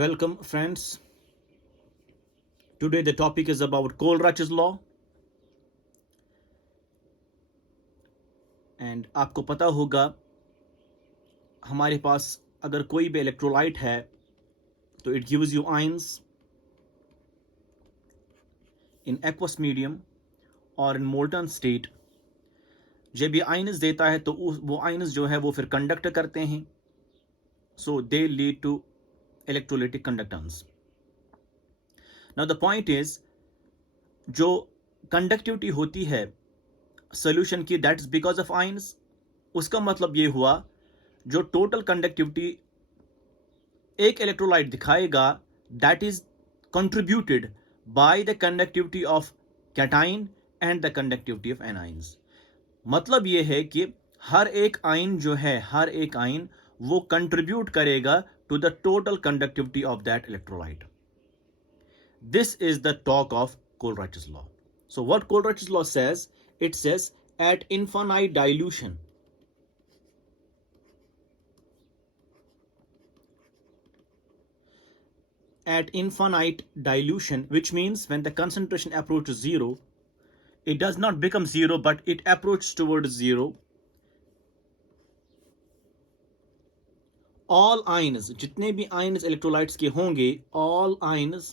Welcome, friends. Today the topic is about Kohlrach's law. And आपको पता होगा हमारे पास अगर कोई भी इलेक्ट्रोलाइट है तो it gives you ions in aqueous medium और in molten state. जब ये आयंस देता है तो वो आयंस जो है वो फिर कंडक्ट करते हैं, so they lead to electrolytic conductance. Now the point is, जो कंडक्टिविटी होती है सोल्यूशन की, that is because of ions. उसका मतलब ये हुआ जो टोटल कंडक्टिविटी एक इलेक्ट्रोलाइट दिखाएगा that is contributed by the conductivity of cation and the conductivity of anions. मतलब ये है कि हर एक आयन जो है, हर एक आयन वो कंट्रीब्यूट करेगा to the total conductivity of that electrolyte. This is the talk of Kohlrach's law. So what Kohlrach's law says, it says at infinite dilution, which means when the concentration approaches zero, it does not become zero, but it approaches towards zero. All ions, जितने भी ions electrolytes के होंगे, all ions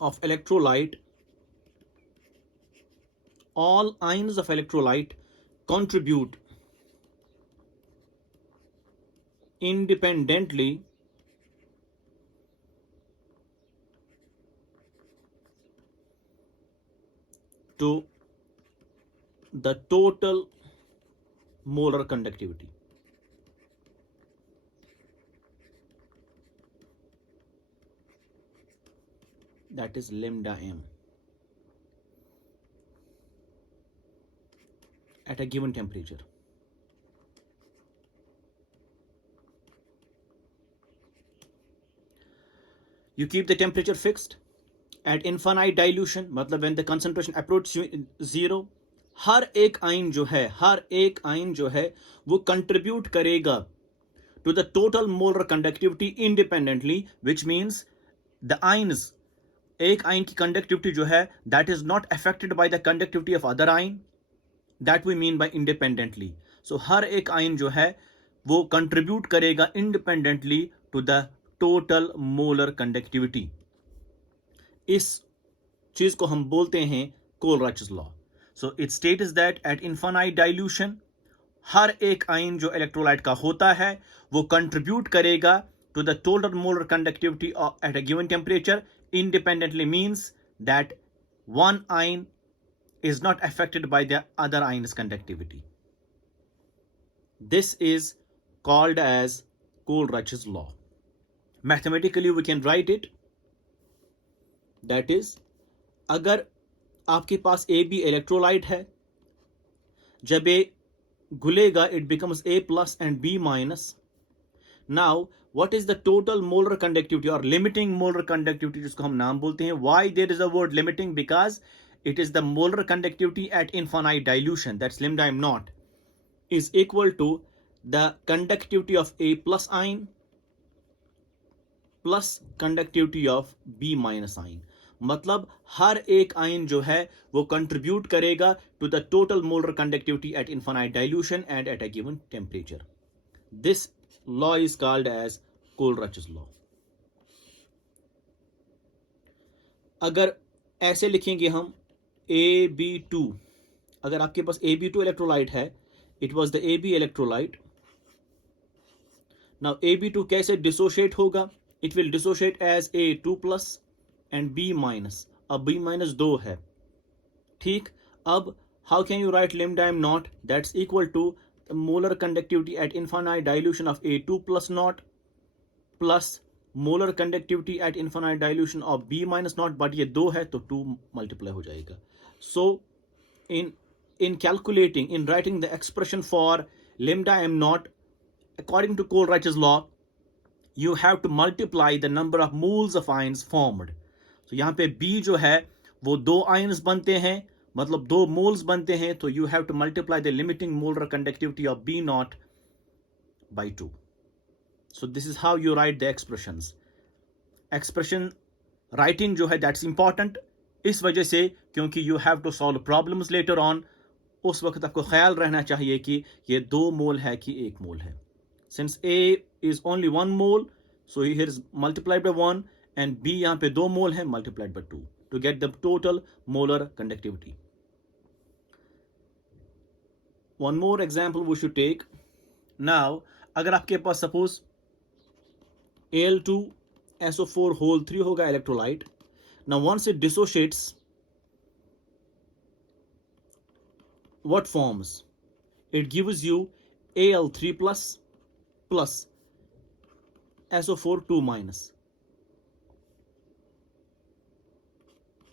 of electrolyte, all ions of electrolyte contribute independently to the total molar conductivity. That is lambda m at a given temperature. You keep the temperature fixed at infinite dilution, मतलब when the concentration approaches zero, हर एक ion जो है वो contribute करेगा to the total molar conductivity independently, which means the ions, एक ion की conductivity जो है that is not affected by the conductivity of other ion. That we mean by independently. So हर एक आयन जो है वो कंट्रीब्यूट करेगा independently to the total molar conductivity. इस चीज को हम बोलते हैं Kohlrach's law. So it states that at infinite dilution, हर एक आयन जो इलेक्ट्रोलाइट का होता है वो कंट्रीब्यूट करेगा to the total molar conductivity at a given temperature independently, means that one ion is not affected by the other ion's conductivity. This is called as Kohlrach's law. Mathematically we can write it, that is, अगर आपके पास AB electrolyte है, जब A घुलेगा it becomes A plus and B minus. Now what is the total molar conductivity or limiting molar conductivity, जिसको हम नाम बोलते हैं. Why there is a word limiting? Because it is the molar conductivity at infinite dilution, that's lambda m naught, is equal to the conductivity of A plus ion plus conductivity of B minus ion. मतलब हर एक ion जो है वो contribute करेगा to the total molar conductivity at infinite dilution and at a given temperature. This law is called as Kohlrach's law. अगर ऐसे लिखेंगे हम AB2, अगर आपके पास AB2 इलेक्ट्रोलाइट है, it was the AB electrolyte. Now AB2 कैसे डिसोशिएट होगा? It will dissociate as A2 plus and B minus. अब B माइनस 2 है, ठीक. Now how can you write lambda m naught? That's equal to the molar conductivity at infinite dilution of A2 plus naught plus molar conductivity at infinite dilution of B minus naught, but ये 2 है तो 2 multiply हो जाएगा. सो in calculating, in writing the expression for lambda m naught according to Kohlrach's law, you have to multiply the number of moles of ions formed. So यहाँ पे B जो है वो 2 ions बनते हैं, मतलब 2 moles बनते हैं, तो you have to multiply the limiting molar conductivity of B naught by 2. So this is how you write the expressions. Expression writing जो है दैट्स इंपॉर्टेंट, इस वजह से क्योंकि you have to solve problems later on, उस वक्त आपको ख्याल रहना चाहिए कि ये 2 मोल है कि 1 मोल है. Since A is only 1 mole, so here is multiplied by 1 and B यहाँ पे 2 मोल है multiplied by 2 to get the total molar conductivity. One more example we should take. Now अगर आपके पास सपोज Al2SO4 होल 3 होगा electrolyte. Now once it dissociates, what forms? It gives you Al3 plus SO4 2 minus.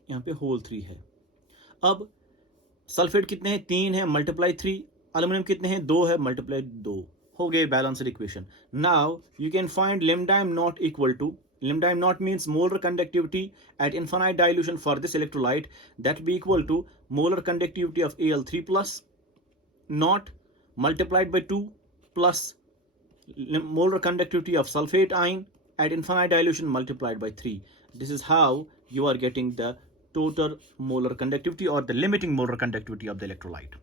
यहाँ पे whole 3 है. अब sulphate कितने हैं? 3 है मल्टीप्लाई 3. एल्यूमिनियम कितने हैं? 2 है मल्टीप्लाई 2. हो गए balanced equation. Now you can find lambda m naught equal to, lambda m naught means molar conductivity at infinite dilution for this electrolyte, that will be equal to molar conductivity of Al3 plus naught multiplied by 2 plus molar conductivity of sulfate ion at infinite dilution multiplied by 3. This is how you are getting the total molar conductivity or the limiting molar conductivity of the electrolyte.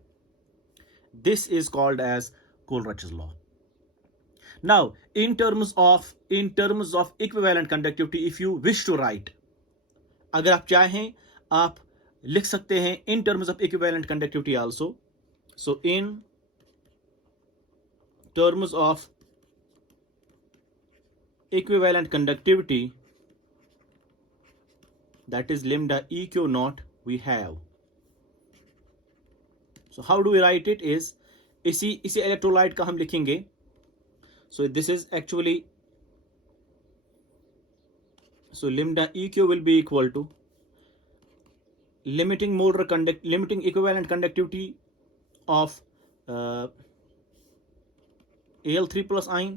This is called as Coleridge's law. Now, in terms of equivalent conductivity, if you wish to write, अगर आप चाहें आप लिख सकते हैं in terms of equivalent conductivity also. So, in terms of equivalent conductivity, that is lambda EQ naught we have. So, how do we write it is, इसी electrolyte का हम लिखेंगे. So this is actually, so lambda EQ will be equal to limiting equivalent conductivity of Al3 plus ion.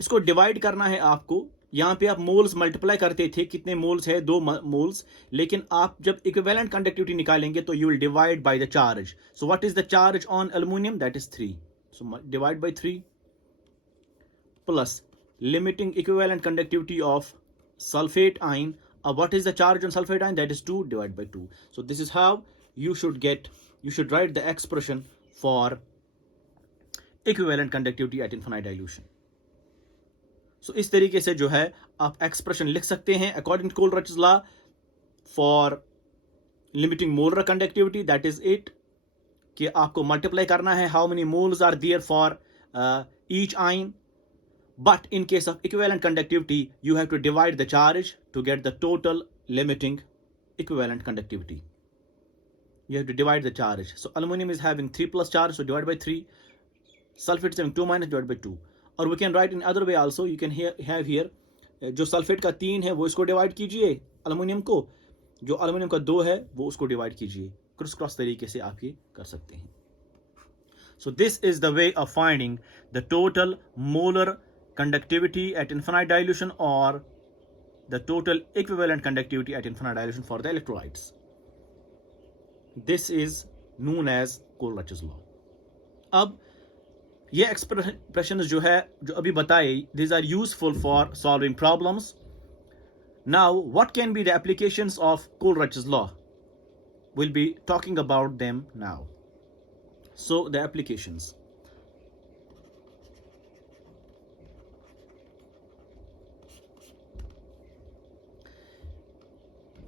इसको divide करना है आपको. यहाँ पे आप मोल्स मल्टीप्लाई करते थे, कितने मोल्स है? 2 मोल्स. लेकिन आप जब इक्विवेलेंट कंडक्टिविटी निकालेंगे तो you will divide by the charge. So what is the charge on aluminium? That is 3. So divide by 3 plus limiting equivalent conductivity of sulfate ion. What is the charge on sulfate ion? That is 2 divided by 2. So this is how you should write the expression for equivalent conductivity at infinite dilution. So इस तरीके से जो है आप expression लिख सकते हैं according to Coleridge's law for limiting molar conductivity. That is it, कि आपको मल्टीप्लाई करना है how many moles are there for each ion. But in case of equivalent conductivity, you have to divide the charge to get the total limiting equivalent conductivity. You have to divide the charge. So aluminum is having 3 plus charge, so divide by 3. Sulfate is having 2 minus, divide by 2. Or we can write in other way also. You can have here, जो sulphate का 3 है वो इसको divide कीजिए aluminium को, जो aluminium का 2 है वो उसको डिवाइड कीजिए. क्रॉस क्रॉस तरीके से आप ये कर सकते हैं. So this is the way of finding the total molar conductivity at infinite dilution or the total equivalent conductivity at infinite dilution for the electrolytes. This is known as Coleridge's law. अब ये expressions जो है जो अभी बताए, these are useful for solving problems. Now what can be the applications of Coleridge's law? We'll be talking about them now. So the applications.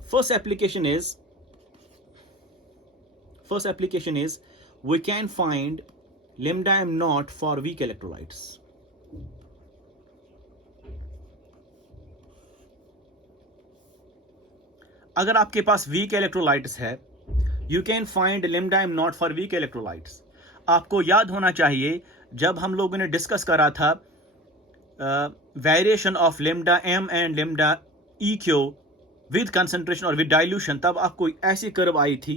First application is we can find lambda m naught for weak electrolytes. अगर आपके पास weak electrolytes है, you can find lambda m naught for weak electrolytes. आपको याद होना चाहिए जब हम लोगों ने डिस्कस करा था variation of lambda m and lambda EQ with concentration और विद डाइल्यूशन, तब आपको ऐसी कर्व आई थी,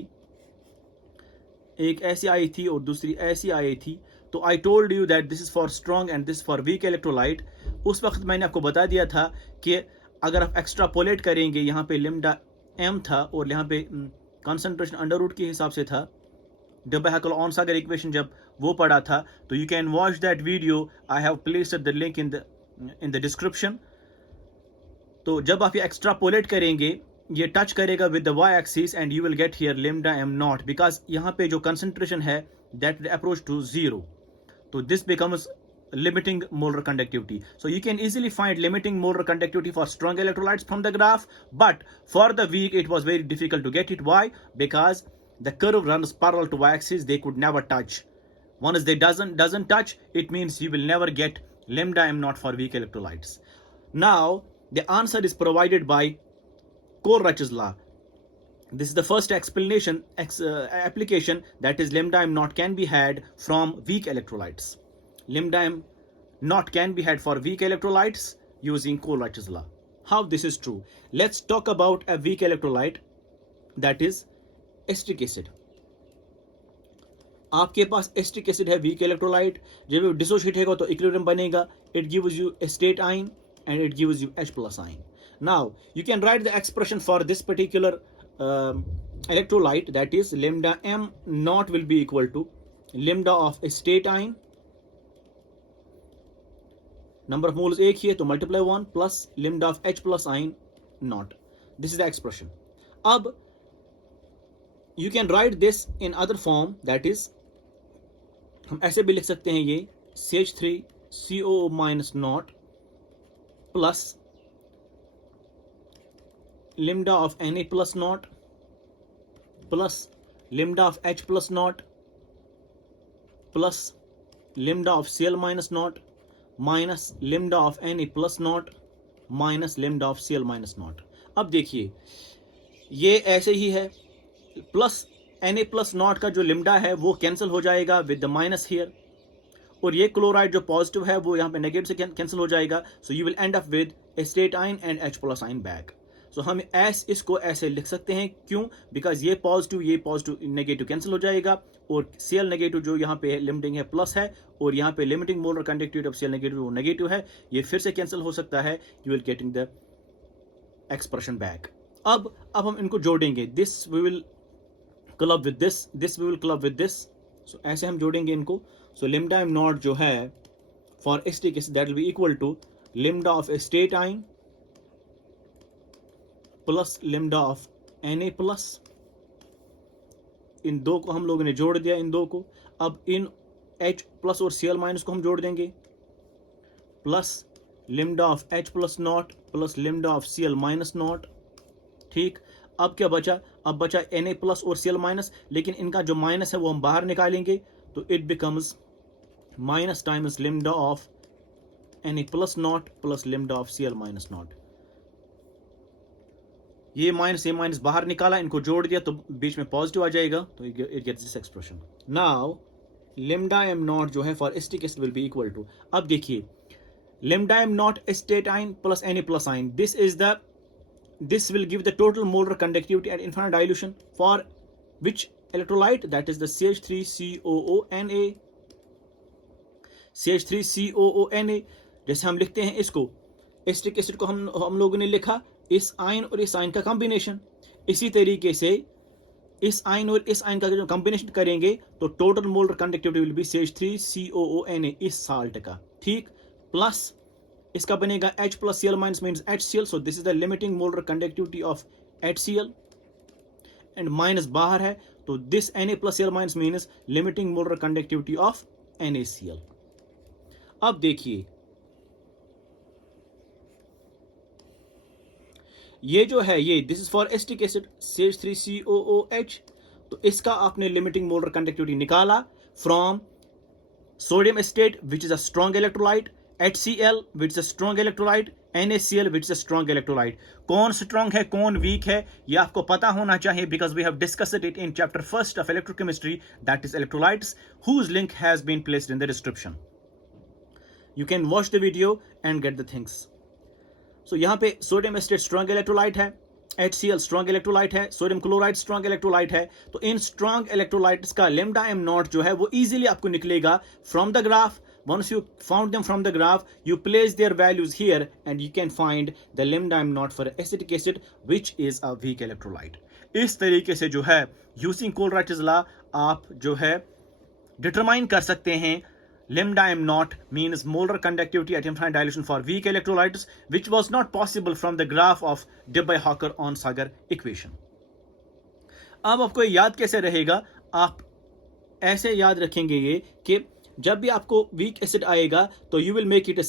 एक ऐसी आई थी और दूसरी ऐसी आई थी. तो आई told you that this is for strong and this for weak electrolyte. उस वक्त मैंने आपको बता दिया था कि अगर आप एक्स्ट्रापोलेट करेंगे, यहाँ पे lambda m था और यहाँ पे कंसंट्रेशन अंडर रूट के हिसाब से था. डबल ऑन सागर इक्वेशन जब वो पढ़ा था, तो you can watch that video. I have placed the link in the description. तो जब आप ये एक्स्ट्रापोलेट करेंगे, ये टच करेगा with the Y axis and you will get here lambda M naught, because यहाँ पे जो कंसंट्रेशन है दैट अप्रोच टू जीरो, तो this becomes limiting molar conductivity. So you can easily find limiting molar conductivity for strong electrolytes from the graph, but for the weak it was very difficult to get it. Why? Because the curve runs parallel to y-axis, they could never touch. Once they doesn't touch, it means you will never get lambda m naught for weak electrolytes. Now the answer is provided by Kohlrausch's law. This is the first application, that is lambda m naught can be had from weak electrolytes. Lambda m naught can be had for weak electrolytes using Kohlrausch's law. How this is true? Let's talk about a weak electrolyte, that is acetic acid. आपके पास acetic acid है, weak electrolyte. जब वो dissociate होगा तो equilibrium बनेगा. It gives you state ion and it gives you H plus ion. Now you can right the expression for this particular electrolyte, that is lambda m naught will be equal to lambda of state ion, number of moles एक ही है तो multiply 1 plus lambda of H plus ion naught. This is the expression. अब you can write this in other form, that is हम ऐसे भी लिख सकते हैं ये CH3COO minus naught plus lambda of Na plus naught plus lambda of H plus naught plus lambda of Cl minus naught minus lambda of Na plus naught minus lambda of Cl minus naught. अब देखिए ये ऐसे ही है, plus Na plus not का जो लिम्डा है वो cancel हो जाएगा विद द माइनस हियर, और ये क्लोराइड जो पॉजिटिव है वो यहाँ पे नेगेटिव से कैंसिल हो जाएगा. So you will end up with acetate ion and H plus ion back. So हम इसको ऐसे लिख सकते हैं. क्यों? बिकॉज ये पॉजिटिव नेगेटिव कैंसिल हो जाएगा, और Cl नेगेटिव जो यहाँ पे लिमिटिंग है प्लस है, और यहाँ पे limiting molar conductivity of Cl negative वो नेगेटिव है, ये फिर से कैंसिल हो सकता है. You will getting the expression back. अब हम इनको जोड़ेंगे. This we will club with this we will club with this. So ऐसे हम जोड़ेंगे इनको. सो लिम्डा एम नॉट जो है for acetic acid that will be equal to lambda of acetate ion plus lambda of Na plus. इन दो को हम लोगों ने जोड़ दिया, इन दो को. अब इन H प्लस और Cl माइनस को हम जोड़ देंगे, plus lambda of H plus naught plus lambda of Cl minus naught. ठीक. अब क्या बचा? अब बचा Na प्लस और Cl माइनस, लेकिन इनका जो माइनस है वो हम बाहर निकालेंगे, तो it becomes minus times lambda of Na plus naught plus lambda of Cl minus naught. ये माइनस बाहर निकाला, इनको जोड़ दिया तो बीच में पॉजिटिव आ जाएगा, तो it gets this expression. Now lambda M naught जो है for acetic acid will be equal to, अब देखिए lambda M naught acetate ion plus Na plus ion. This will give the total molar conductivity at infinite dilution for which electrolyte? That is the CH3COONA. CH3COONA. जैसे हम लिखते हैं इसको, acetic acid को हम लोगों ने लिखा इस आयन और इस आयन का कॉम्बिनेशन. इसी तरीके से इस आयन और इस आयन का जो कॉम्बिनेशन करेंगे तो total molar conductivity will be CH3COONA इस साल्ट का. ठीक. प्लस इसका बनेगा H plus Cl minus means HCl. So this is the limiting molar conductivity of HCl. And minus बाहर है तो this Na plus Cl minus means limiting molar conductivity of NaCl. अब देखिए ये जो है ये this is for acetic acid CH3COOH. तो इसका आपने लिमिटिंग मोलर कंडक्टिविटी निकाला from sodium estate which is a strong electrolyte, HCl which is a strong electrolyte, NaCl which is a strong electrolyte. कौन स्ट्रॉन्ग है कौन वीक है ये आपको पता होना चाहिए, because we have discussed it in chapter 1 of electrochemistry, that is electrolytes, whose link has been placed in the description. You can watch the video and get the things. So यहाँ पे sodium estate strong electrolyte है, HCl strong electrolyte है, sodium chloride strong electrolyte है. तो इन strong electrolytes का लिम्डा M naught जो है वो इजीली आपको निकलेगा from the graph. Once you found them from the graph, you place their values here and you can find the lambda m naught for acetic acid, which is a weak electrolyte. इस तरीके से जो है using Kohlrausch's law आप जो है determine कर सकते हैं lambda m naught means molar conductivity at infinite dilution for weak electrolytes, which was not possible from the graph of Debye-Hawker-Onsager equation. अब आपको याद कैसे रहेगा? आप ऐसे याद रखेंगे ये कि जब भी आपको वीक एसिड आएगा तो you will make it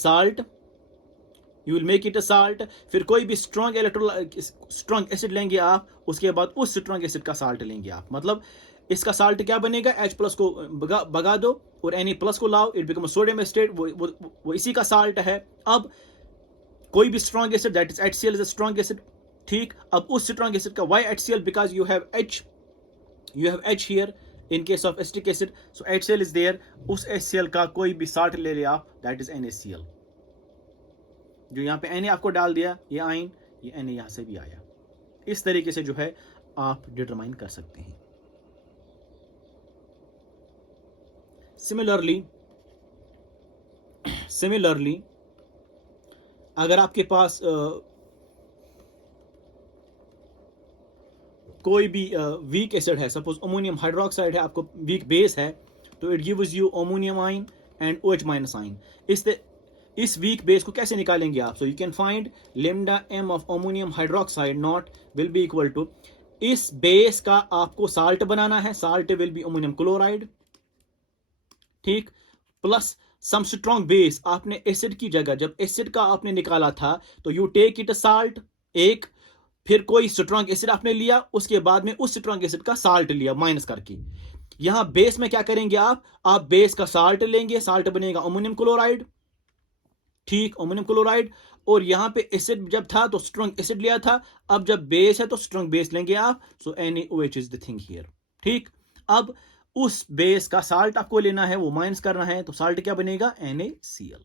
a salt, फिर कोई भी स्ट्रॉन्ग एसिड लेंगे आप, उसके बाद उस स्ट्रॉन्ग एसिड का साल्ट लेंगे आप। मतलब इसका साल्ट क्या बनेगा? H प्लस को भगा दो और Na प्लस को लाओ, इट बिकम सोडियम एसिटेट, वो इसी का साल्ट है। अब कोई भी strong acid, that is HCl is a strong acid, ठीक। अब उस स्ट्रॉन्ग एसिड का why HCl? Because you have H here in case of acetic acid, so HCl is there. उस HCl का कोई भी साल्ट ले लिया आप, दैट इज NaCl। जो यहाँ पे Na आपको डाल दिया, ये आइन, ये Na यहाँ से भी आया। इस तरीके से जो है आप डिटरमाइन कर सकते हैं। सिमिलरली अगर आपके पास कोई भी वीक एसिड है, सपोज अमोनियम हाइड्रोक्साइड है, आपको वीक बेस है, तो it gives you ammonium ion and OH minus ion. इस वीक बेस को कैसे निकालेंगे आप? So you can find lambda m of ammonium hydroxide naught will be equal to, इस बेस का आपको साल्ट बनाना है, salt will be ammonium chloride, ठीक, प्लस सम स्ट्रॉन्ग बेस। आपने एसिड की जगह, जब एसिड का आपने निकाला था, तो यू टेक इट साल्ट एक, फिर कोई स्ट्रॉन्ग एसिड आपने लिया, उसके बाद में उस स्ट्रॉन्ग एसिड का साल्ट लिया माइनस करके। यहां बेस में क्या करेंगे आप बेस का साल्ट लेंगे, साल्ट बनेगा अमोनियम क्लोराइड, ठीक, अमोनियम क्लोराइड। और यहां पे एसिड जब था तो स्ट्रॉन्ग एसिड लिया था, अब जब बेस है तो स्ट्रॉन्ग बेस लेंगे आप, सो NaOH is the thing here, ठीक। अब उस बेस का साल्ट आपको लेना है, वो माइनस करना है, तो साल्ट क्या बनेगा? NaCl।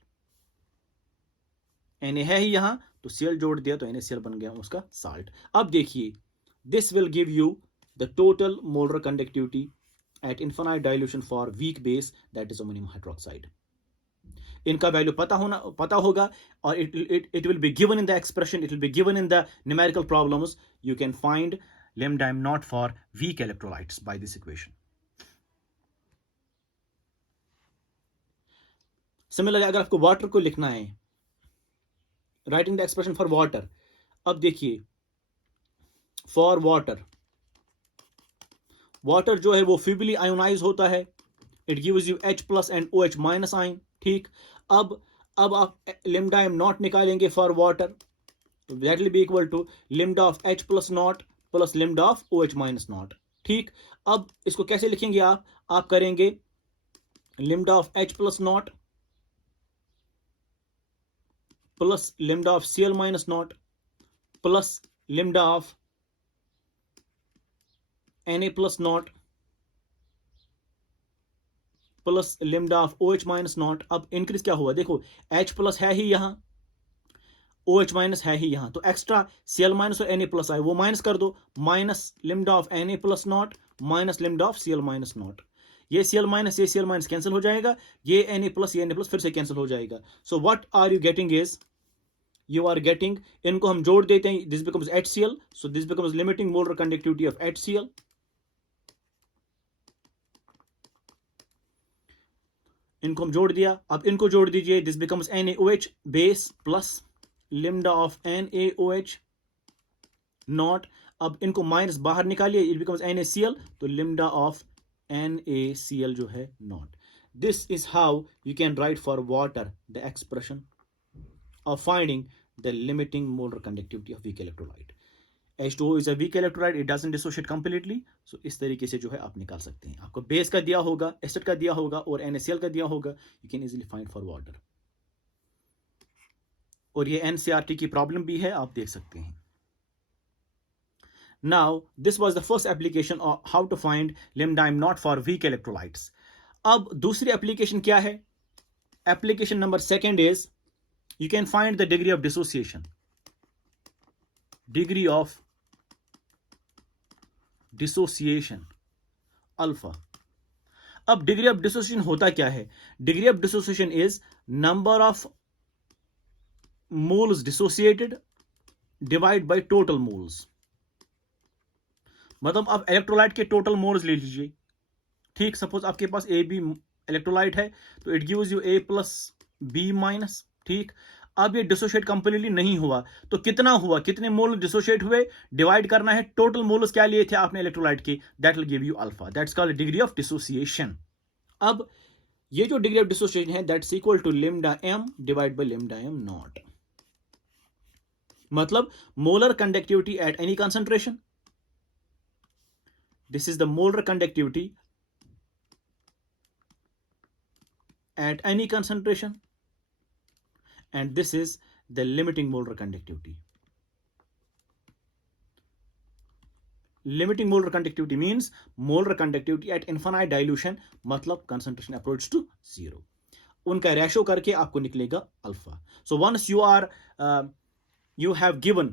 Na है ही यहां, तो Cl जोड़ दिया तो NaCl बन गया उसका साल्ट। अब देखिए, this will give you the total molar conductivity at infinite dilution for weak base, that is ammonium hydroxide. इनका वैल्यू पता होगा, और it will be given in the expression, it will be given in the numerical problems. You can find lambda m naught for weak electrolytes by this equation. Similarly अगर आपको water को लिखना है, writing the expression for water, अब देखिए for water जो है वो फीबली आयोनाइज होता है, it gives you H plus and OH minus ion, ठीक। अब आप lambda m naught निकालेंगे for water, that will be equal to lambda of H plus naught plus lambda of OH minus naught, ठीक। अब इसको कैसे लिखेंगे आप करेंगे lambda of H plus naught plus lambda of Cl minus naught plus lambda of Na plus naught plus lambda of OH minus naught. अब increase क्या हुआ? देखो H प्लस है ही यहां, OH माइनस है ही यहां, तो एक्स्ट्रा Cl माइनस और Na प्लस आए, वो माइनस कर दो, minus lambda of Na plus not minus lambda of Cl minus naught. ये Cl माइनस कैंसिल हो जाएगा, ये Na प्लस फिर से कैंसिल हो जाएगा। So what are you getting is, you are getting, इनको हम जोड़ देते हैं, this becomes HCl, so this becomes limiting molar conductivity of HCl। इनको हम जोड़ दिया, अब इनको जोड़ दीजिए, this becomes NaOH base plus lambda of NaOH naught. अब इनको माइनस बाहर निकालिए, इट बिकम्स NaCl, तो lambda ऑफ NaCl जो है naught. This is how you can write for water the expression of finding the limiting molar conductivity of weak electrolyte. H2O is a weak electrolyte, it doesn't dissociate completely, so इस तरीके से जो है आप निकाल सकते हैं। आपको बेस का दिया होगा, एसिड का दिया होगा और NaCl का दिया होगा, you can easily find for water। और ये NCERT की प्रॉब्लम भी है, आप देख सकते हैं। Now this was the first application of how to find lambda m naught for weak electrolytes। अब दूसरी एप्लीकेशन क्या है? Application number second is, you can find the degree of dissociation, degree of dissociation alpha. अब degree of dissociation होता क्या है? Degree of dissociation is number of moles dissociated divide by total moles. मतलब आप electrolyte के total moles ले लीजिए, ठीक। सपोज आपके पास AB इलेक्ट्रोलाइट है, तो इट गिव्स यू A+B-, ठीक। अब ये डिसोशिएट कंप्लीटली नहीं हुआ, तो कितना हुआ, कितने मोल डिसोशिएट हुए, डिवाइड करना है टोटल मोल्स क्या लिए थे आपने इलेक्ट्रोलाइट की, that will give you alpha, that's called degree of dissociation. अब ये जो डिग्री ऑफ डिसोसिएशन है that's equal to lambda m divide by lambda m naught, मतलब molar conductivity at any concentration, this is the molar conductivity at any concentration, and this is the limiting molar conductivity. Limiting molar conductivity means molar conductivity at infinite dilution, मतलब concentration approach to zero. उनका ratio करके आपको निकलेगा alpha. So once you have given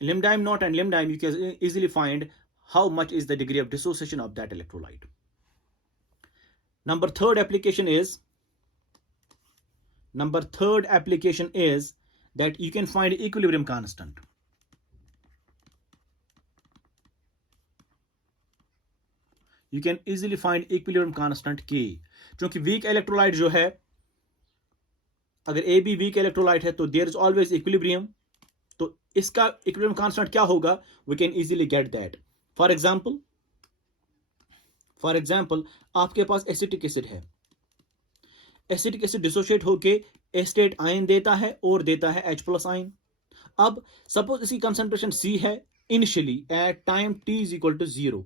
lambda m naught and lambda m, you can easily find how much is the degree of dissociation of that electrolyte. Number third application is that you can find equilibrium constant. You can easily find equilibrium constant K, क्योंकि weak electrolyte जो है, अगर A भी weak electrolyte है तो there is always equilibrium, तो इसका equilibrium constant क्या होगा, we can easily get that. For example आपके पास एसिटिक एसिड है, एसिटिक एसिड डिसोशिएट होके एस्टेट आयन देता है और देता है H+ आयन। अब सपोज इसकी कंसंट्रेशन C है initially at time t is equal to 0,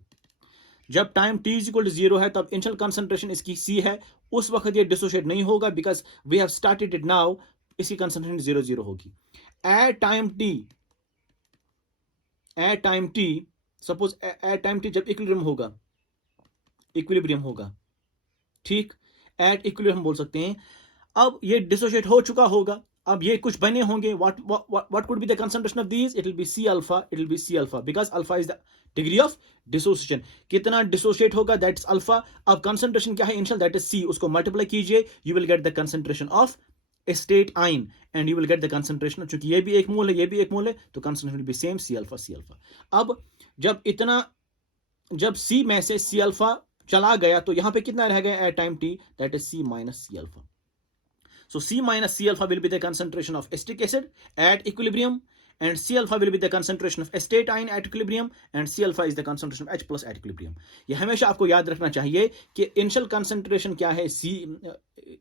जब time t is equal to 0 है तब इनिशियल कंसंट्रेशन इसकी C है, उस वक्त ये डिसोशिएट नहीं होगा because we have started it now, इसकी कंसंट्रेशन 0 होगी। At time t suppose at time t जब इक्विलिब्रियम होगा, ठीक, एट इक्विलिब्रियम हम बोल सकते हैं। अब ये डिसोशिएट हो चुका होगा, अब ये कुछ बने होंगे, what could be the concentration of these, it will be C alpha because alpha is the degree of dissociation, कितना डिसोशिएट होगा दैट्स अल्फा। अब कंसंट्रेशन क्या है इनिशियल, दैट इज C, उसको मल्टीप्लाई कीजिए, you will get the concentration of estate आइन and you will get the concentration, क्योंकि ये भी एक मोल है ये भी एक मोल है तो concentration will be same C alpha। अब जब C में से C alpha चला गया तो यहां पे कितना रह गया at time t, that is C minus C alpha. So C minus C alpha will be the concentration of acetic acid at equilibrium, and C alpha will be the concentration of acetate ion at equilibrium, and C alpha is the concentration of H+ at equilibrium. ये हमेशा आपको याद रखना चाहिए कि initial concentration क्या है C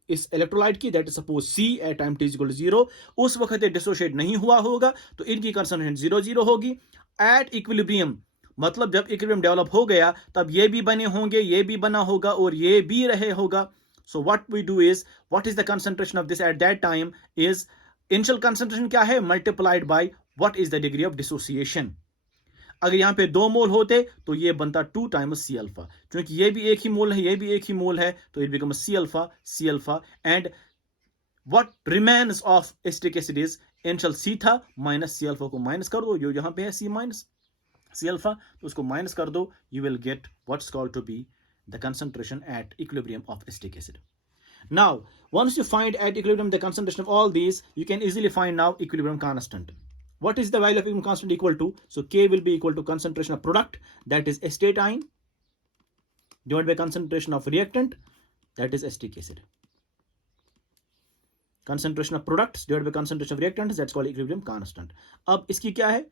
इस इलेक्ट्रोलाइट की, that is suppose C at time t is equal to 0, उस वक्त ये डिसोशिएट नहीं हुआ होगा तो इनकी कंसंट्रेशन 0 होगी। एट इक्विलिब्रियम मतलब जब इक्विलिब्रियम डेवलप हो गया तब ये भी बने होंगे, ये भी बना होगा और ये भी रहे होगा। So what we do is, what is the concentration of this at that time is initial concentration क्या है multiplied by what is the degree of dissociation. अगर यहाँ पे 2 मोल होते तो ये बनता 2 times C alpha, क्योंकि ये भी एक ही मोल है ये भी एक ही मोल है तो it becomes C alpha and what remains of acetic acid is initial C था minus C alpha को माइनस कर दो, जो यहाँ पे है C minus C alpha तो उसको माइनस कर दो, you will get what's called to be the concentration at equilibrium of acetic acid. Now, once you find at equilibrium the concentration of all these, you can easily find now equilibrium constant. What is the value of equilibrium constant equal to? So K will be equal to concentration of product, that is acetate ion, divided by concentration of reactant, that is acetic acid. Concentration of products divided by concentration of reactants, that's called equilibrium constant. अब इसकी क्या है?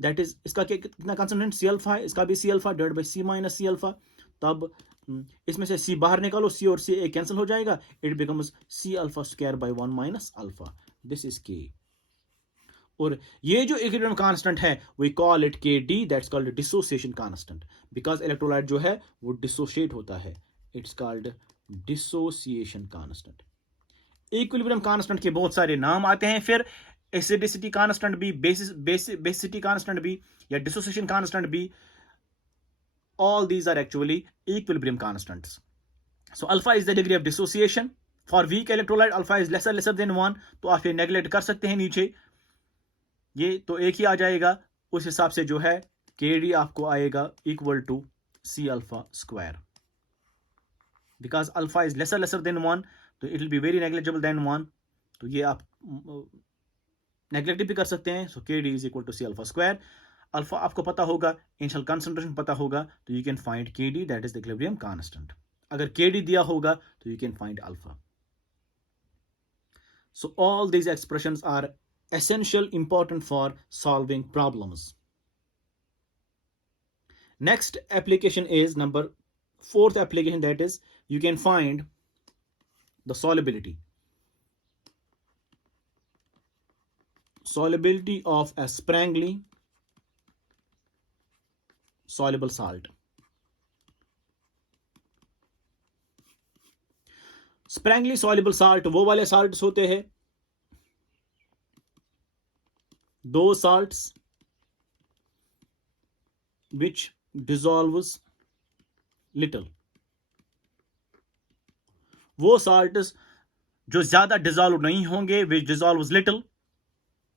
That is इसका कितना concentration C alpha है, इसका भी C alpha divided by C minus C alpha. तब इसमें से C बाहर निकालो, C और C कैंसिल हो जाएगा, it becomes C alpha square by 1 minus alpha. This is K. और ये जो इक्विलिब्रियम कांस्टेंट है we call it KD, that's called dissociation constant, because electrolyte जो है वो डिसोशिएट होता है, it's called dissociation constant. Equilibrium constant के बहुत सारे नाम आते हैं, फिर एसिडिसिटी कांस्टेंट भी, बेसिसिटी कांस्टेंट भी या डिसोसिएशन कांस्टेंट भी, all these are actually equilibrium constants. So alpha is the degree of dissociation. For weak electrolyte alpha is lesser than 1, तो आप ये नेगलेक्ट कर सकते हैं नीचे, ये तो एक ही आ जाएगा, उस हिसाब से जो है KD आपको आएगा equal to C alpha square, because alpha is lesser than 1 तो it will be very negligible than 1, तो ये आप नेगलेक्ट भी कर सकते हैं। So KD is equal to C alpha square. Alpha आपको पता होगा, इनिशियल कंसंट्रेशन पता होगा, तो you can find KD, that is the equilibrium constant. अगर KD दिया होगा तो you can find alpha. So all these expressions are essential, important for solving problems. Next application is fourth application, that is you can find the solubility of a Sprengli soluble salt. Sprengli soluble salt वो वाले salts होते हैं, those salts which dissolves little. वो salts जो ज्यादा dissolve नहीं होंगे, which dissolves little,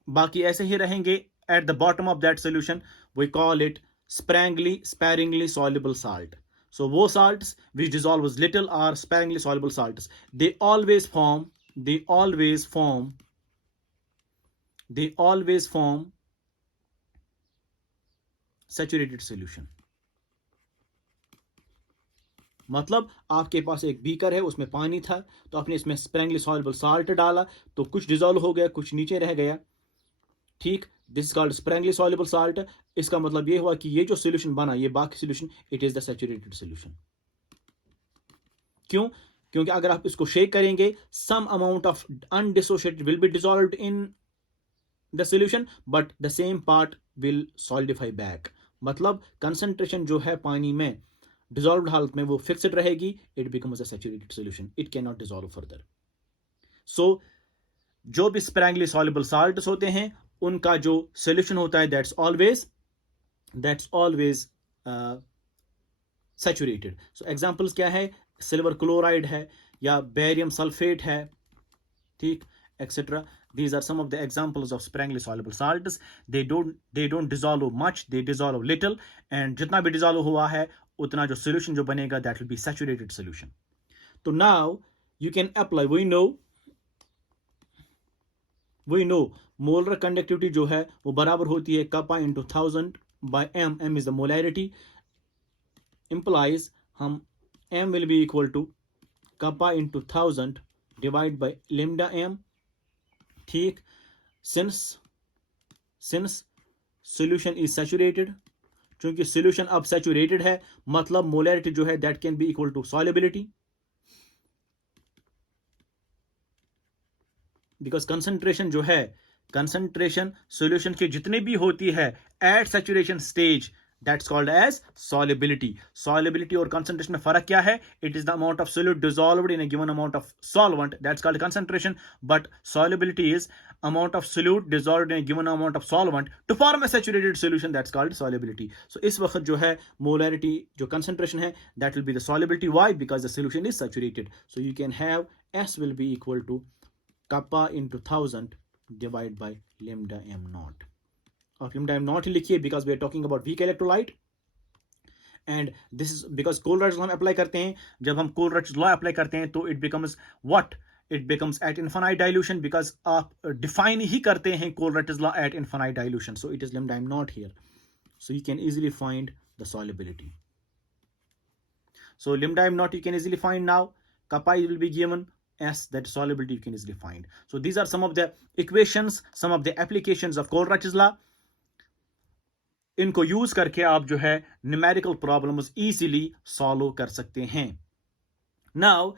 बाकी ऐसे ही रहेंगे at the bottom of that solution, we call it sparingly soluble salt. So वो salts which dissolves little are sparingly soluble salts. They always form saturated solution. मतलब आपके पास एक बीकर है, उसमें पानी था, तो आपने इसमें स्प्रेंगली सॉल्युबल साल्ट डाला, तो कुछ डिजोल्व हो गया, कुछ नीचे रह गया. ठीक, this is called sparingly soluble salt. इसका मतलब ये हुआ कि ये जो सोल्यूशन बना, ये बाकी solution, it is the saturated solution. क्यों? क्योंकि अगर आप इसको शेक करेंगे, some amount of undissociated will be dissolved in the solution, but the same part will solidify back. मतलब कंसंट्रेशन जो है पानी में डिसॉल्व्ड हालत में वो फिक्स्ड रहेगी. It becomes a saturated solution, it can not dissolve further. So जो भी स्प्रेंगली सॉल्युबल साल्ट्स होते हैं, उनका जो सॉल्यूशन होता है, that's always saturated. So examples क्या है? सिल्वर क्लोराइड है, या बेरियम सल्फेट है, ठीक, etcetera. These are some of the examples of sprangly soluble salts. They don't dissolve much, they dissolve little, and जितना भी dissolve हुआ है उतना जो solution जो बनेगा, that will be saturated solution. तो now you can apply. we know molar conductivity जो है वो बराबर होती है kappa into 1000 by m. M is the molarity, implies हम m will be equal to kappa into 1000 divided by lambda m. ठीक, since solution is saturated, चूंकि solution अब saturated है, मतलब molarity जो है that can be equal to solubility, because concentration जो है, concentration solution की जितनी भी होती है at saturation stage, that's called as solubility. Solubility और concentration में फर्क क्या है? It is the amount of solute dissolved in a given amount of solvent, that's called concentration. But solubility is amount of solute dissolved in a given amount of solvent to form a saturated solution, that's called solubility. So इस वक्त जो है molarity जो concentration है, that will be the solubility. Why? Because the solution is saturated. So you can have S will be equal to kappa into 1000 divided by lambda m naught. Of lambda m naught लिखिए, because we are talking about weak electrolyte, and this is because Coleridge's law apply करते हैं. जब हम Coleridge's law apply करते हैं, तो it becomes what? It becomes at infinite dilution, because आप define ही करते हैं Coleridge's law at infinite dilution. So it is lambda m naught here. So you can easily find the solubility. So lambda m naught you can easily find now. Kappa will be given. S, that solubility you can easily find. So these are some of the equations, some of the applications of Coleridge's law. इनको use करके आप जो है numerical problems easily solve कर सकते हैं. Now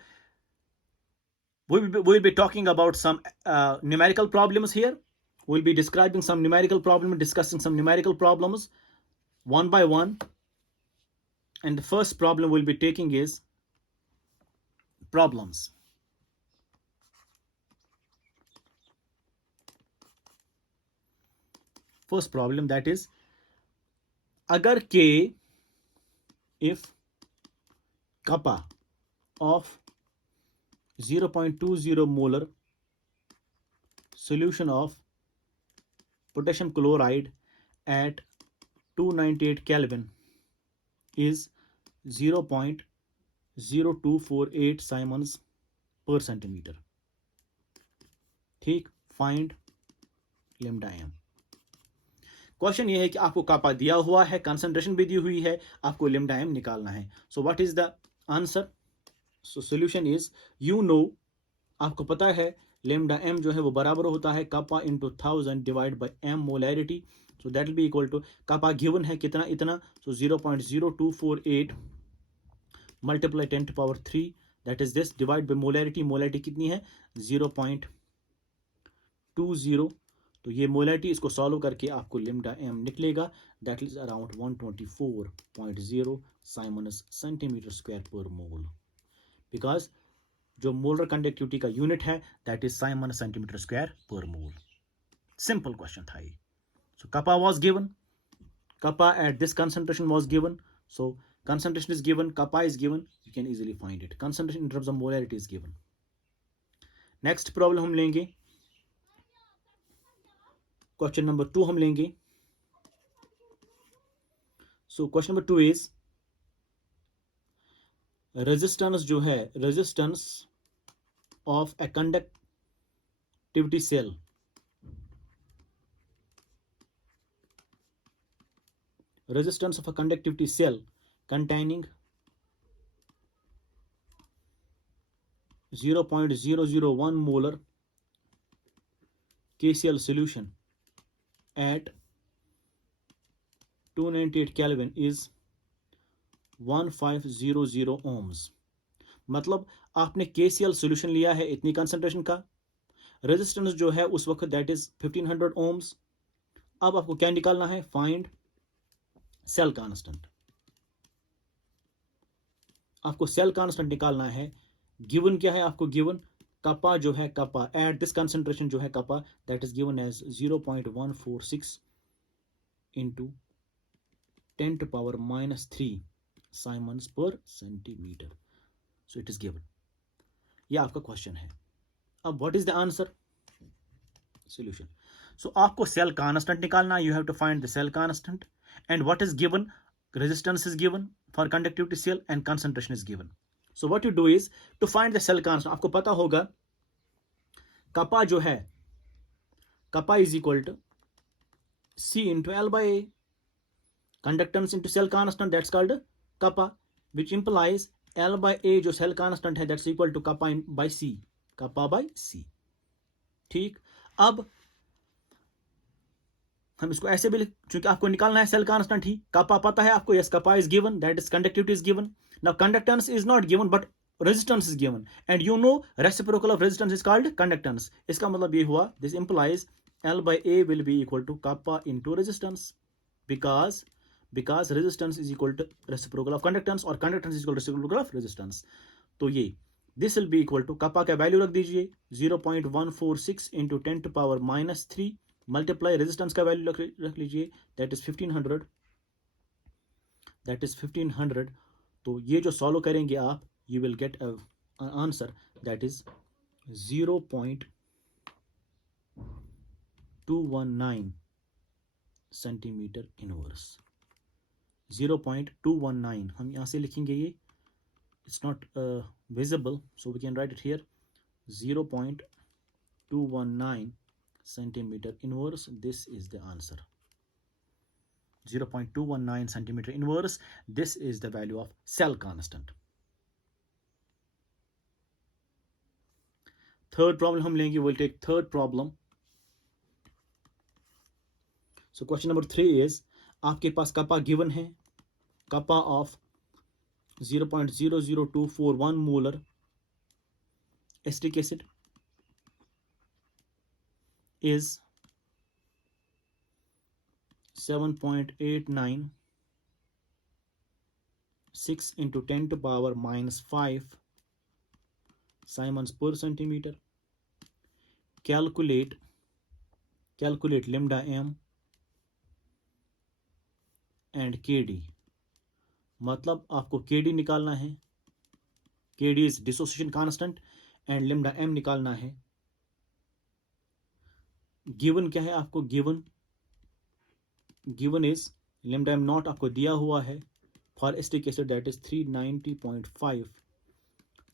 we'll be talking about some numerical problems here. We'll be describing some numerical problems, discussing some numerical problems one by one. And the first problem we'll be taking is problems. First problem, that is, अगर K, if kappa of 0.20 molar solution of potassium chloride at 298 Kelvin is 0.0248 Siemens per centimeter. ठीक, find lambda m. Question ये है कि आपको कापा दिया हुआ है, concentration भी दी हुई है, आपको लिम्डा एम निकालना है. सो what is the answer? So solution is, you know, आपको पता है लेमडा एम जो है वो बराबर होता है kappa into 1000 divide by M molarity. So that will be equal to, kappa given है कितना, इतना, so 0.0248 multiply 10 to power 3, that is this, divide by molarity, molarity कितनी है 0.20. तो ये मोलैरिटी, इसको सॉल्व करके आपको लेमडा एम निकलेगा, that is around 124.0 siemens centimetre square per mole, because जो मोलर कंडक्टिविटी का यूनिट है that is siemens centimetre square per mole. Simple question था ये. So kappa was given, kappa at this concentration was given, so concentration is given, kappa is given, you can easily find it. Concentration in terms of molarity is given. Next problem हम लेंगे, question number 2 हम लेंगे. So question number 2 is, resistance जो है, resistance of a conductivity cell, resistance of a conductivity cell containing 0.001 molar KCl solution at 298 Kelvin is 1500 ohms. मतलब आपने KCl solution लिया है इतनी कंसंट्रेशन का, रेजिस्टेंस जो है उस वक्त दैट इज 1500 ohms. अब आपको क्या निकालना है, फाइंड सेल कांस्टेंट. आपको सेल कांस्टेंट निकालना है. गिवन क्या है आपको, गिवन कपा जो है, कपा एट दिस कंसंट्रेशन जो है kappa, that is given as 0.146 into 10 to power -3 siemens per centimetre. So it is given. यह आपका क्वेश्चन है. अब what is the answer, solution. So आपको सेल कांस्टेंट निकालना, you have to find the cell constant. And what is given, resistance is given for conductivity cell and concentration is given. So what you do is to find the cell constant. आपको पता होगा kappa जो है, kappa is equal to C into L by A. Conductance into cell constant, that's called kappa, which implies L by A जो cell constant है that's equal to kappa by C, kappa by C. ठीक. अब हम इसको ऐसे भी, क्योंकि आपको निकालना है सेल कांस्टेंट ही, कपा पता है आपको, yes kappa is given, that is conductivity is given. Now conductance is not given but resistance is given, and you know reciprocal of resistance is called conductance. इसका मतलब ये हुआ, this implies L by A will be equal to kappa into resistance, because resistance is equal to reciprocal of conductance और conductance is equal to reciprocal of resistance. तो ये this will be equal to, kappa का value रख दीजिए 0.146 into 10 to power -3 multiply resistance का value रख लीजिए, that is 1500, that is 1500. तो ये जो सॉल्व करेंगे आप, you will get answer that is 0.219 centimetre inverse. 0.219 हम यहाँ से लिखेंगे, ये it's not visible, so we can write it here, 0.219 centimeter inverse. This is the answer, 0.219 centimeter inverse. This is the value of cell constant. Third problem हम लेंगे, we'll take third problem. So question number 3 is, आपके पास kappa given है, kappa of 0.00241 molar acetic acid is 7.896 into 10 to power -5 Siemens per centimeter. Calculate lambda m and kd. मतलब आपको kd निकालना है, kd is dissociation constant and lambda m निकालना है. Given क्या है आपको, given is lambda m not आपको दिया हुआ है for acetic acid, that is 390.5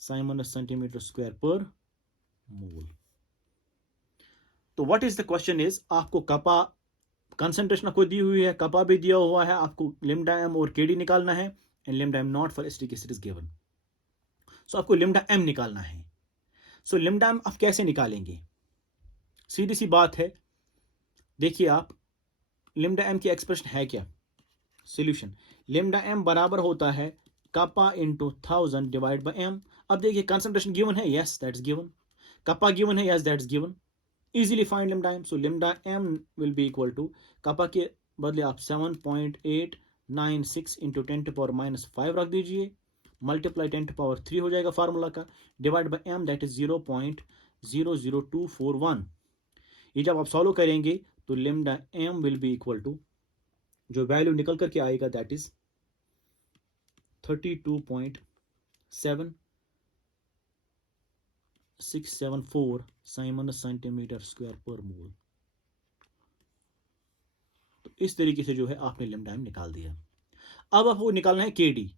Simons centimetre square per mole. तो what is the question is, आपको कपा कंसंट्रेशन आपको दी हुई है, कपा भी दिया हुआ है, आपको lambda m और kd निकालना है, and lambda m naught for acetic acid is given. So आपको लिम्डा एम निकालना है। सो लिम्डा एम आप कैसे निकालेंगे? सीधी सी बात है, देखिए आप, लिम्डा एम की एक्सप्रेशन है क्या? सॉल्यूशन, लिम्डा एम बराबर होता है kappa into 1000 divide by M. अब देखिए कंसंट्रेशन गिवन है, yes that's given, kappa given है, yes that's given, easily find lambda M. So lambda M will be equal to, kappa के बदले आप 7.896 इंटू 10⁻⁻5 रख दीजिए, मल्टीप्लाई 10⁻³ हो जाएगा फार्मूला का, divide by M that is 0.00241। ये जब आप सॉल्व करेंगे तो lambda M will be equal to, जो वैल्यू निकल करके आएगा that is 32.7674 siemens centimetre square per mole. तो इस तरीके से जो है आपने लिम्डा एम निकाल दिया। अब आपको निकालना है K D.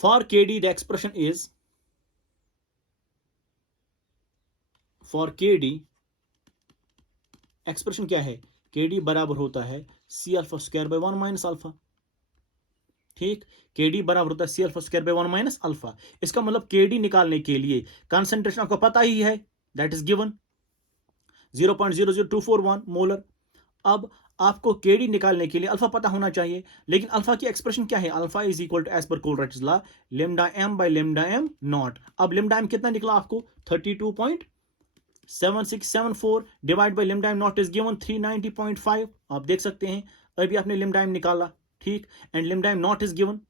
For K D the expression is, for K D expression क्या है? के डी बराबर होता है C alpha square by 1 minus alpha. ठीक, के डी बराबर होता है C alpha square by 1 minus alpha. इसका मतलब के डी निकालने के लिए कंसंट्रेशन आपको पता ही है, दैट इज गिवन 0.00241 मोलर। अब आपको के डी निकालने के लिए अल्फा पता होना चाहिए, लेकिन अल्फा की एक्सप्रेशन क्या है? Alpha is equal to, as per Kohlrausch's law, lambda M by lambda M naught. अब लिम्डा एम कितना निकला आपको? 32.7674 divide by lambda M naught is given 390.5। आप देख सकते हैं अभी आपने लिम्डा एम निकाला, ठीक, and lambda M naught is given,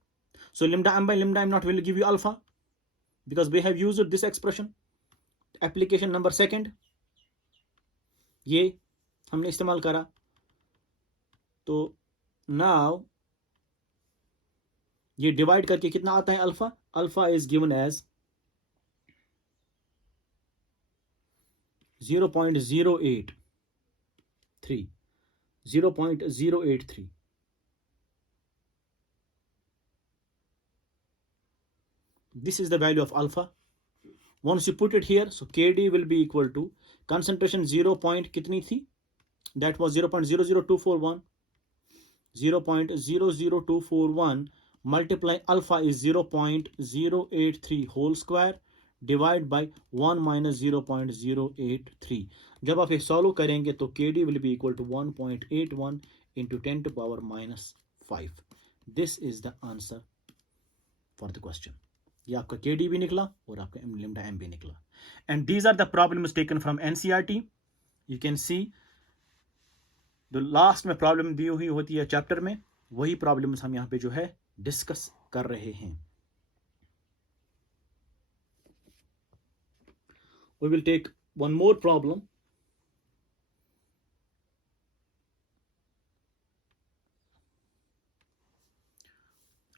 so lambda M by lambda M naught will give you alpha, because we have used this expression. Application number second, ये हमने इस्तेमाल करा। तो नाउ ये डिवाइड करके कितना आता है alpha? Alpha is given as 0.083, 0.083। This is the value of alpha. Once you put it here, so KD will be equal to, concentration 0. कितनी थी? That was 0.00241. 0.00241 multiply alpha is 0.083 whole square divide by 1 minus 0.083। जब आप ये सॉल्व करेंगे तो K D will be equal to 1.81 into 10⁻⁻5। This is the answer for the question. ये आपका के डी भी निकला और आपका लिम्डा एम भी निकला। And these are the problems taken from NCERT. You can see जो लास्ट में प्रॉब्लम दी हुई होती है चैप्टर में, वही प्रॉब्लम्स हम यहाँ पे जो है डिस्कस कर रहे हैं। We will take one more problem.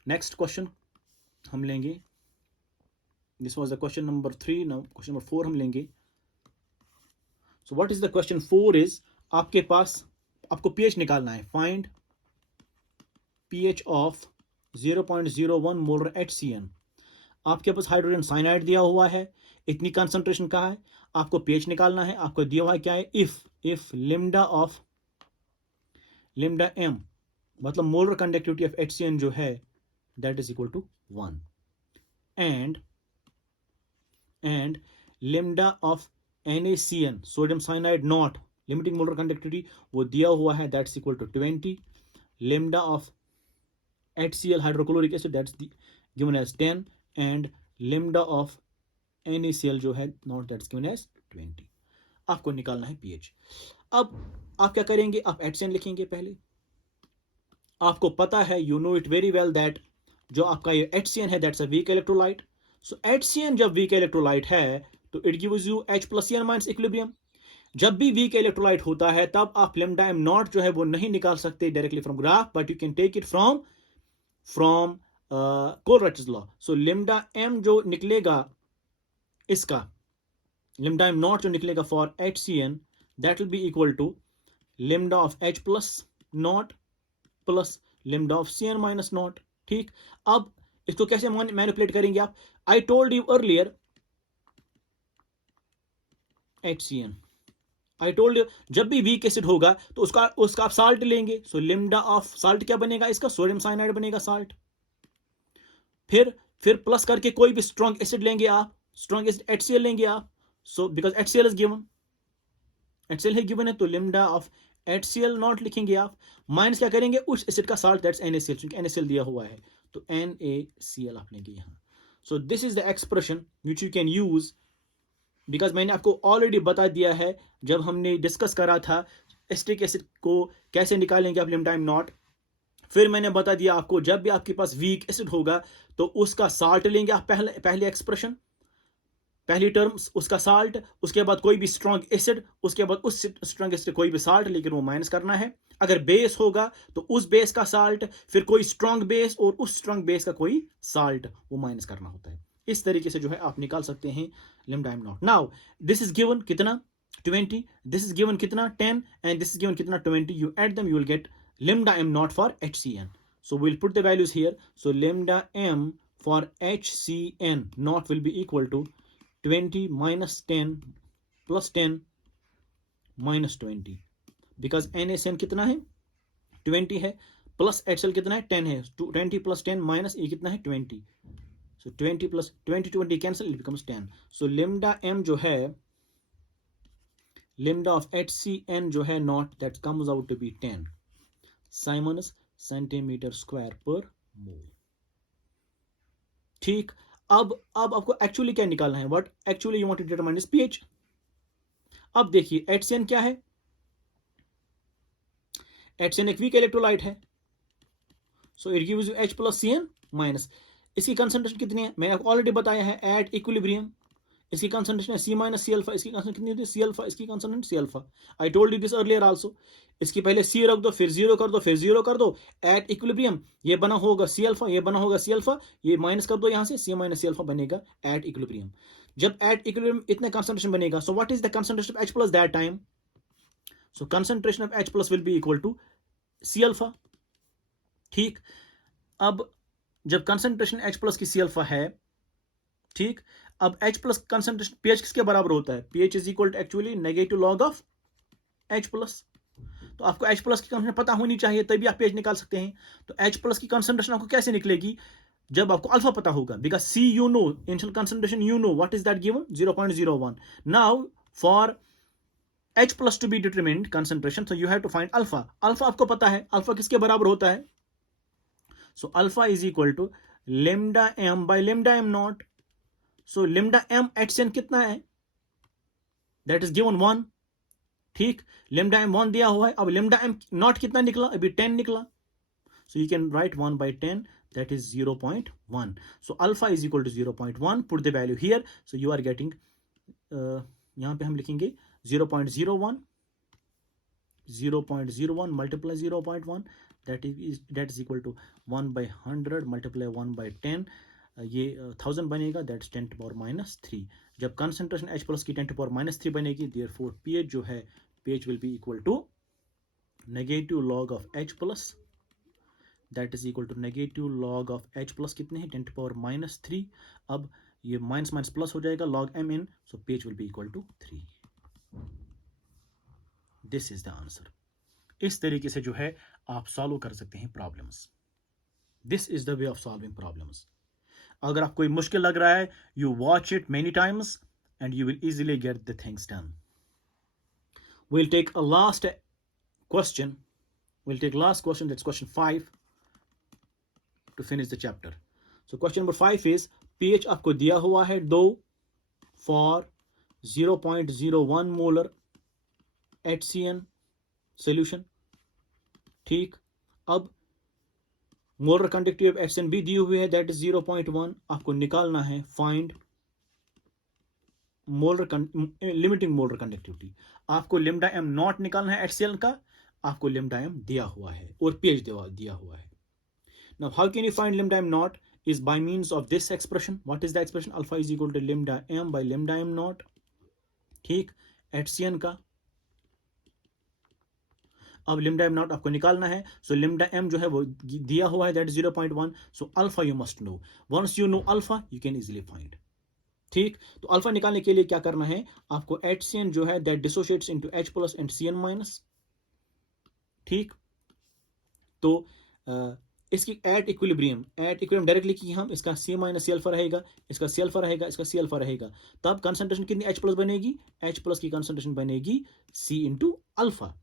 Next question हम लेंगे, this was the question number 3, now question number 4 हम लेंगे। So what is the question 4 is, आपके पास आपको pH निकालना है। Find pH of 0.01 molar HCN। आपके पास हाइड्रोजन साइनाइड दिया हुआ है, इतनी कंसंट्रेशन का है, आपको pH निकालना है। आपको दिया हुआ है क्या है? If lambda of lambda M मतलब मोलर कंडक्टिविटी ऑफ HCN जो है that is equal to 1 and lambda of NaCN sodium cyanide naught limiting molar conductivity वो दिया हुआ है, that's equal to 20। Lambda of HCl hydrochloric acid that's given as 10 and lambda of NaCl जो है not that's given as 20। आपको निकालना है pH। अब आप क्या करेंगे? आप HCN लिखेंगे पहले। आपको पता है, you know it very well that जो आपका ये HCN है that's a weak electrolyte. So HCN जब वीक इलेक्ट्रोलाइट है तो it gives you H + Cn minus equilibrium. जब भी वीक इलेक्ट्रोलाइट होता है तब आप लिम्डा एम नॉट जो है वो नहीं निकाल सकते directly from graph, but you can take it from Kohlrausch's law. So lambda M जो निकलेगा इसका, लिम्डा एम नॉट जो निकलेगा for HCN that will be equal to lambda of H plus naught plus lambda of Cn minus naught. ठीक, अब इसको कैसे manipulate करेंगे आप? I told you earlier HCN, I told you जब भी वीक एसिड होगा तो उसका आप साल्ट लेंगे। सो लिम्डा ऑफ साल्ट क्या बनेगा इसका? सोडियम साइनाइड बनेगा साल्ट। फिर फिर प्लस करके कोई भी स्ट्रॉन्ग एसिड लेंगे आप, स्ट्रॉन्ग एसिड HCl लेंगे आप, so because HCl is given, HCl है गिवन है, तो लिम्डा ऑफ HCl नॉट लिखेंगे आप, माइनस क्या करेंगे उस एसिड का साल्ट, दैट्स NaCl, क्योंकि NaCl दिया हुआ है तो NaCl आप लेंगे यहाँ. So this is the expression which you can use, because मैंने आपको ऑलरेडी बता दिया है जब हमने डिस्कस करा था एसिटिक एसिड को कैसे निकालेंगे आप लिम्डा एम नॉट. फिर मैंने बता दिया आपको जब भी आपके पास वीक एसिड होगा तो उसका साल्ट लेंगे आप, पहले एक्सप्रेशन, पहली टर्म उसका साल्ट, उसके बाद कोई भी स्ट्रॉन्ग एसिड, उसके बाद उस स्ट्रॉन्ग एसिड कोई भी साल्ट, लेकिन वो माइनस करना है. अगर बेस होगा तो उस बेस का साल्ट, फिर कोई स्ट्रॉन्ग बेस और उस स्ट्रॉन्ग बेस का कोई साल्ट, वो माइनस करना होता है. इस तरीके से जो है आप निकाल सकते हैं lambda M naught. Now this is given कितना 20, दिस इज गिवन कितना 10 एंड दिस इज गिवन कितना 20. You add them, you will get lambda m naught for HCN. So we'll put the values here. So lambda m for HCN naught will be equal to 20 minus 10 plus 10 minus 20. Because NaCN कितना है 20 है, plus HCl कितना है 10 है, 20 plus 10 minus ये कितना है 20. So 20 plus 20 cancel, it becomes 10. So lambda m जो है, lambda of HCN जो है naught, that comes out to be 10 Siemens centimetre square per mole. ठीक, अब आपको एक्चुअली क्या निकालना है, what actually you want to determine is pH. अब देखिए HCN क्या है, HCN एक वीक इलेक्ट्रोलाइट है, so it gives you H plus Cn minus. इसकी कंसंट्रेशन कितनी है मैंने आपको ऑलरेडी बताया है, एट इक्विलिब्रियम इसकी कंसंट्रेशन है C minus C alpha, इसकी कंसंट्रेशन कितनी होती है C alpha, इसकी concentration C alpha. I told you this earlier also. इसकी पहले C रख दो, फिर 0 कर दो, फिर 0 कर दो, एट इक्विलिब्रियम ये बना होगा C alpha, ये बना होगा C alpha, ये माइनस कर दो यहाँ से, C minus C alpha बनेगा एट इक्विलिब्रियम. जब एट इक्विलिब्रियम इतने कंसंट्रेशन बनेगा, so what is the concentration of H plus that time, so concentration of H plus will be equal to C alpha. ठीक, अब जब कंसंट्रेशन H plus की C alpha है, ठीक, अब H plus कंसंट्रेशन pH किसके बराबर होता है, pH is equal to actually negative log of H plus. तो आपको H plus की कंसंट्रेशन पता होनी चाहिए तभी आप pH निकाल सकते हैं. तो H plus की कंसंट्रेशन आपको कैसे निकलेगी, जब आपको अल्फा पता होगा, because C you know, initial concentration you know, what is that given 0.01. Now for H plus to be determined concentration, so you have to find alpha. Alpha आपको पता है, अल्फा किसके बराबर होता है, so alpha is equal to lambda m by lambda m naught. So lambda m HCN कितना है, that is given 1. ठीक, lambda m 1 दिया हुआ है, अब lambda m नॉट कितना निकला, अभी 10 निकला, so you can write 1 by 10, that is 0.1. so alpha is equal to 0.1. put the value here, so you are getting यहाँ पे हम लिखेंगे 0.01 multiply 0.1, that is equal to 1 by 100 multiply 1 by 10, ये 1000 बनेगा, दैट्स 10 to power minus 3. जब concentration H plus की 10 to power minus 3 बनेगी, therefore pH जो है, pH will be equal to negative log of H plus, that is equal to negative log of H plus कितने हैं 10 to power minus 3. अब ये minus minus plus हो जाएगा, log m in, so pH will be equal to 3. This is the answer. इस तरीके से जो है आप सॉल्व कर सकते हैं problems. This is the way of solving problems. अगर आपको कोई मुश्किल लग रहा है, you watch it many times and you will easily get the things done. We'll take a last question. We'll take last question, that's question 5 to finish the chapter. So question number 5 is pH आपको दिया हुआ है 2 for 0.01 molar HCN solution. ठीक, अब molar conductivity of HCN भी दी हुई है, that is 0.1. आपको निकालना है find molar limiting molar conductivity. आपको लिम्डा m नॉट निकालना है HCl का, आपको लिम्डा m दिया हुआ है और pH दिया हुआ है. Now how can you find lambda m naught, is by means of this expression. What is the expression, alpha is equal to lambda m by lambda m naught. ठीक, HCN का अब lambda m naught आपको निकालना है, so lambda m जो है वो दिया हुआ है, that is 0.1. so alpha you must know. Once you know alpha you can easily find. ठीक, तो अल्फा निकालने के लिए क्या करना है, आपको HCN जो है that dissociates into H plus and Cn minus. ठीक, तो इसकी एट इक्विलिब्रियम डायरेक्टली की हम, इसका C माइनस सी अल्फा रहेगा, इसका सी अल्फा रहेगा, इसका सी अल्फा रहेगा, तब कंसंट्रेशन कितनी H प्लस बनेगी, H प्लस की कंसंट्रेशन बनेगी C इंटू अल्फा।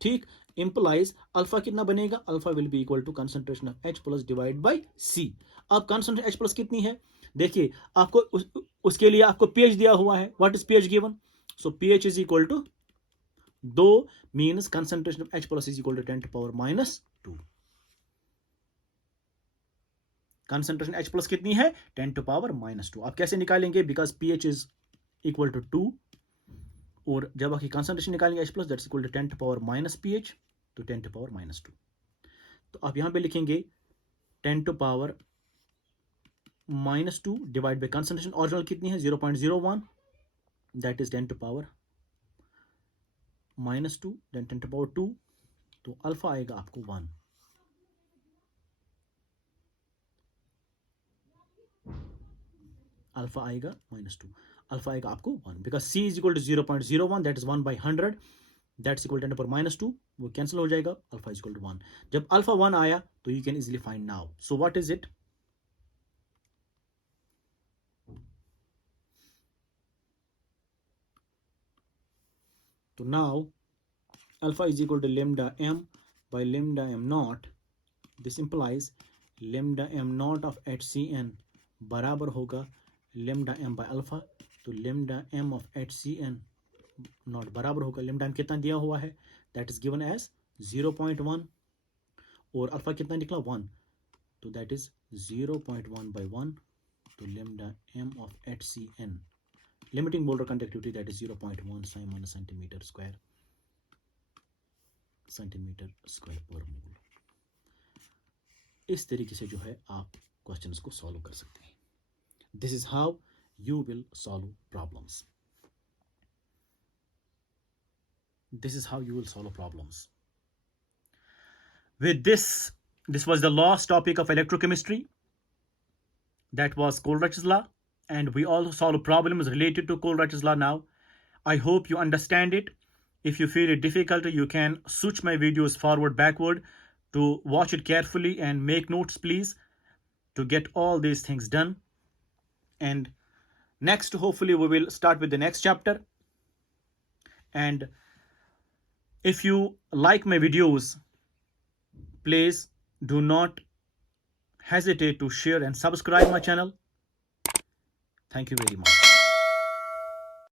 ठीक, इंप्लाइज अल्फा कितना बनेगा, alpha will be equal to concentration of H plus divide by C। अब कंसंट्रेशन H प्लस कितनी है, देखिए आपको उसके लिए आपको pH दिया हुआ है, what is pH given, so pH is equal to 2 means concentration of H plus is equal to 10 to power minus 2। Concentration H plus कितनी है, 10 टू पावर माइनस 2। आप कैसे निकालेंगे, because pH is equal to 2, और जब आपकी concentration निकालेंगे H plus that's equal to 10 to power minus pH, तो 10 टू पावर माइनस 2। तो आप यहां पे लिखेंगे 10 to power minus 2 divide by concentration original कितनी है 0.01, that is 10 to power minus 2, then 10 to power 2, तो अल्फा आएगा आपको 1। अल्फा आएगा -2, अल्फा आएगा आपको 1, because C is equal to 0.01, that is 1/100, that's equal to 10 power -2, वो कैंसिल हो जाएगा, अल्फा इज इक्वल टू 1। जब अल्फा 1 आया तो you can easily find now, so what is it, तो now alpha is equal to lambda m by lambda m naught, this implies lambda m naught of HCN बराबर होगा lambda m by alpha, तो lambda m of HCN naught बराबर होगा, lambda m कितना दिया हुआ है, दैट इज गिवन एज 0.1, और अल्फा कितना निकला 1, तो दैट इज 0.1/1, तो lambda m of HCN limiting molar conductivity that is 0.1 centimetre square per मोल। इस तरीके से जो है आप क्वेश्चंस को सॉल्व कर सकते हैं। This is how you will solve problems, this is how you will solve problems. With this was the last topic of electrochemistry, that was Coleridge's law, and we also solve problems related to Coleridge's law now. I hope you understand it. If you feel it difficult, you can switch my videos forward backward to watch it carefully and make notes please, to get all these things done. And next hopefully we will start with the next chapter. And if you like my videos, please do not hesitate to share and subscribe my channel. Thank you very much.